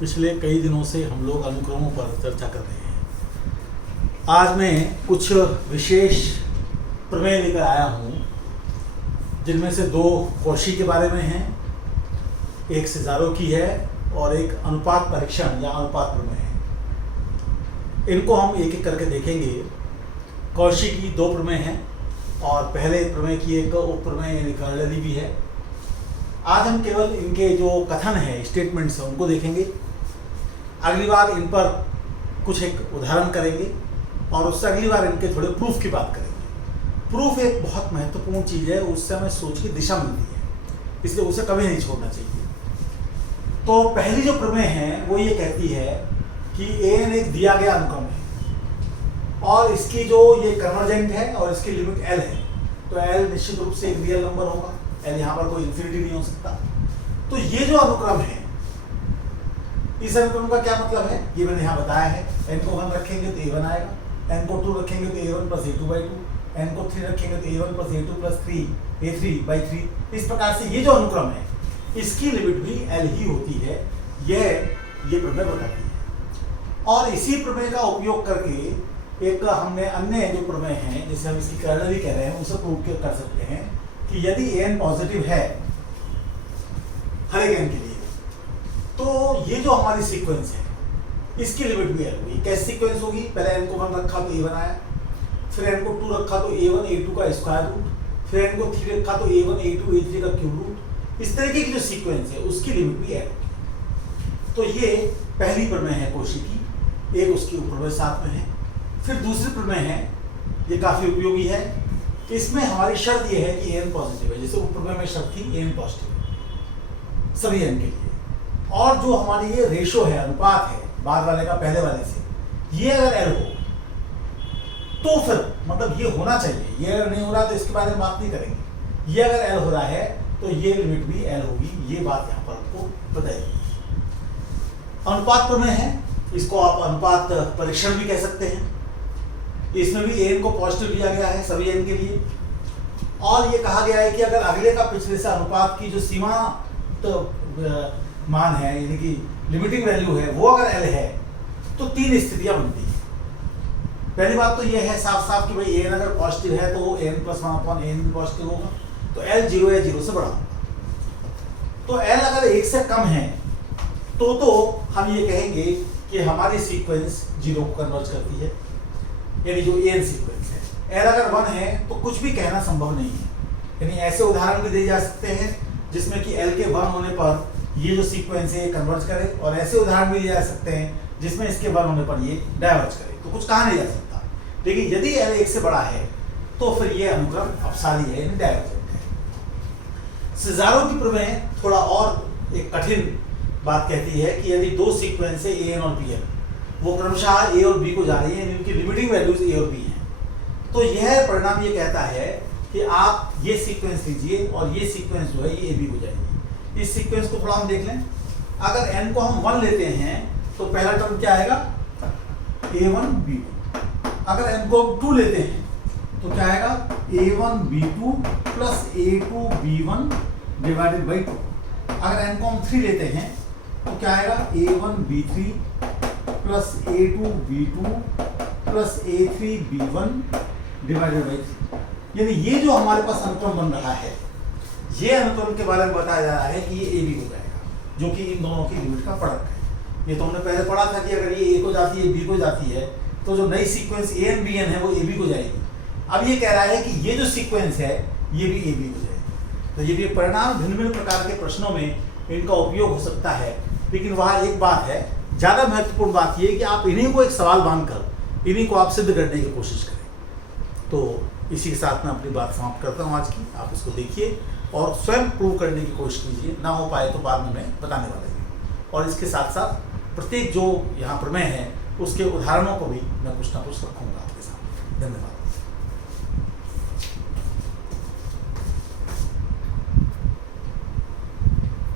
पिछले कई दिनों से हम लोग अनुक्रमों पर चर्चा कर रहे हैं। आज मैं कुछ विशेष प्रमेय लेकर आया हूँ, जिनमें से दो कौशी के बारे में हैं, एक सिजारो की है और एक अनुपात परीक्षण या अनुपात प्रमेय है। इनको हम एक एक करके देखेंगे। कौशी की दो प्रमेय हैं और पहले प्रमेय की एक उप प्रमेय यानी कर्णली भी है। आज हम केवल इनके जो कथन है, स्टेटमेंट्स हैं, उनको देखेंगे। अगली बार इन पर कुछ एक उदाहरण करेंगे और उससे अगली बार इनके थोड़े प्रूफ की बात करेंगे। प्रूफ एक बहुत महत्वपूर्ण चीज़ है, उससे हमें सोच की दिशा मिलती है, इसलिए उसे कभी नहीं छोड़ना चाहिए। तो पहली जो प्रमेय है वो ये कहती है कि एन एक दिया गया अनुक्रम है और इसकी जो ये कन्वर्जेंट है और इसकी लिमिट एल है। तो एल निश्चित रूप से एक रियल नंबर होगा, एल यहाँ पर कोई इंफिनिटी नहीं हो सकता। तो ये जो अनुक्रम है, इस अनुक्रम का क्या मतलब है ये मैंने यहाँ बताया है। एन को 1 रखेंगे तो a1 आएगा, एन को 2 रखेंगे तो a1 प्लस a2/2, एन को 3 रखेंगे तो a1 plus a2 plus 3 a3/3। इस प्रकार से ये जो अनुक्रम है इसकी लिमिट भी एल ही होती है, ये प्रमेय बताती है। और इसी प्रमेय का उपयोग करके एक हमने अन्य जो प्रमेय है, जिसे हम इसकी कर्णली कह रहे हैं, उसे प्रूव कर सकते हैं कि यदि एन पॉजिटिव है हर एक एन के लिए, तो ये जो हमारी सीक्वेंस है इसकी लिमिट भी एल होगी। कैसी सीक्वेंस होगी? पहले एन को 1 रखा तो a1 आया, फिर एन को 2 रखा तो a1 a2 का स्क्वायर रूट, फिर एन को 3 रखा तो a1 a2 a3 का क्यूब रूट। इस तरीके की जो सीक्वेंस है उसकी लिमिट भी एल होगी। तो ये पहली प्रमेय है कौशी की, एक उसकी उपप्रमेय साथ में है। फिर दूसरी प्रमेय है, ये काफी उपयोगी है। इसमें हमारी शर्त यह है कि एन पॉजिटिव है, जैसे उपप्रमेय में शर्त थी एन पॉजिटिव सभी एन के लिए। और जो हमारी ये रेशो है, अनुपात है बाद वाले का पहले वाले से, ये अगर एल हो तो फिर मतलब ये होना चाहिए। ये अगर नहीं हो रहा तो इसके बारे में बात नहीं करेंगे। ये अगर एल हो रहा है तो ये लिमिट भी एल होगी, ये बात यहाँ पर आपको बताइए। अनुपात प्रमेय है, इसको आप अनुपात परीक्षण भी कह सकते हैं। इसमें भी एन को पॉजिटिव लिया गया है सभी एन के लिए, और ये कहा गया है कि अगर अगले का पिछले से अनुपात की जो सीमा तो मान है, यानी कि लिमिटिंग वैल्यू है, वो अगर एल है तो 3 स्थितियां बनती हैं। पहली बात तो ये है साफ साफ कि भाई एन अगर पॉजिटिव है तो एन प्लस 1/n भी पॉजिटिव होगा, तो एल 0 या 0 से बड़ा होगा। तो एल अगर 1 से कम है तो हम ये कहेंगे कि हमारी सीक्वेंस 0 को कन्वर्ज करती है, यानी जो एन सीक्वेंस है। एल अगर 1 है तो कुछ भी कहना संभव नहीं है। यानी ऐसे उदाहरण भी दिए जा सकते हैं जिसमें कि एल के 1 होने पर ये जो सीक्वेंस है ये कन्वर्ज करे, और ऐसे उदाहरण भी दिए जा सकते हैं जिसमें इसके 1 होने पर ये डाइवर्ज करे। तो कुछ कहा नहीं जा सकता, लेकिन यदि एल 1 से बड़ा है तो फिर ये अनुक्रम अपसारी है, यानी डाइवर्जेंट है। सिजारो की प्रमेय थोड़ा और एक कठिन बात कहती है कि यदि दो सीक्वेंस है ए एन और बी एन, वो क्रमशः ए और बी को जा रही है, इनकी लिमिटिंग वैल्यूज ए और बी हैं, तो यह परिणाम ये कहता है कि आप ये सीक्वेंस लीजिए और ये सीक्वेंस जो है ये ए बी हो जाएगी। इस सीक्वेंस को थोड़ा हम देख लें। अगर n को हम 1 लेते हैं तो पहला टर्म क्या आएगा? a1 b2। अगर n को 2 लेते हैं तो क्या आएगा? a1 b2 plus a2 b1 divided by 2। अगर n को हम 3 लेते हैं तो क्या आएगा? a1 b3 plus a2 b2 plus a3 b1 divided by 3। यानी ये जो हमारे पास अनुक्रम बन रहा है, ये अनुक्रम के बारे में बताया जा रहा है कि ये ए बी हो जाएगा, जो कि इन दोनों की लिमिट का प्रोडक्ट है। ये तो हमने पहले पढ़ा था कि अगर ये ए को जाती है बी को जाती है तो जो नई sequence A N B N है वो ए बी को जाएगी। अब ये कह रहा है कि ये जो सीक्वेंस है ये भी ए बी हो जाएगी। तो ये भी परिणाम भिन्न भिन्न प्रकार के प्रश्नों में इनका उपयोग हो सकता है। लेकिन वहाँ एक बात है, ज़्यादा महत्वपूर्ण बात ये है कि आप इन्हीं को एक सवाल मानकर इन्हीं को आप सिद्ध करने की कोशिश करें। तो इसी के साथ मैं अपनी बात समाप्त करता हूँ आज की। आप इसको देखिए और स्वयं प्रूव करने की कोशिश कीजिए, ना हो पाए तो बाद में मैं बताने वाला हूँ। और इसके साथ साथ प्रत्येक जो यहाँ प्रमेय है उसके उदाहरणों को भी मैं कुछ ना कुछ रखूँगा आपके सामने। धन्यवाद।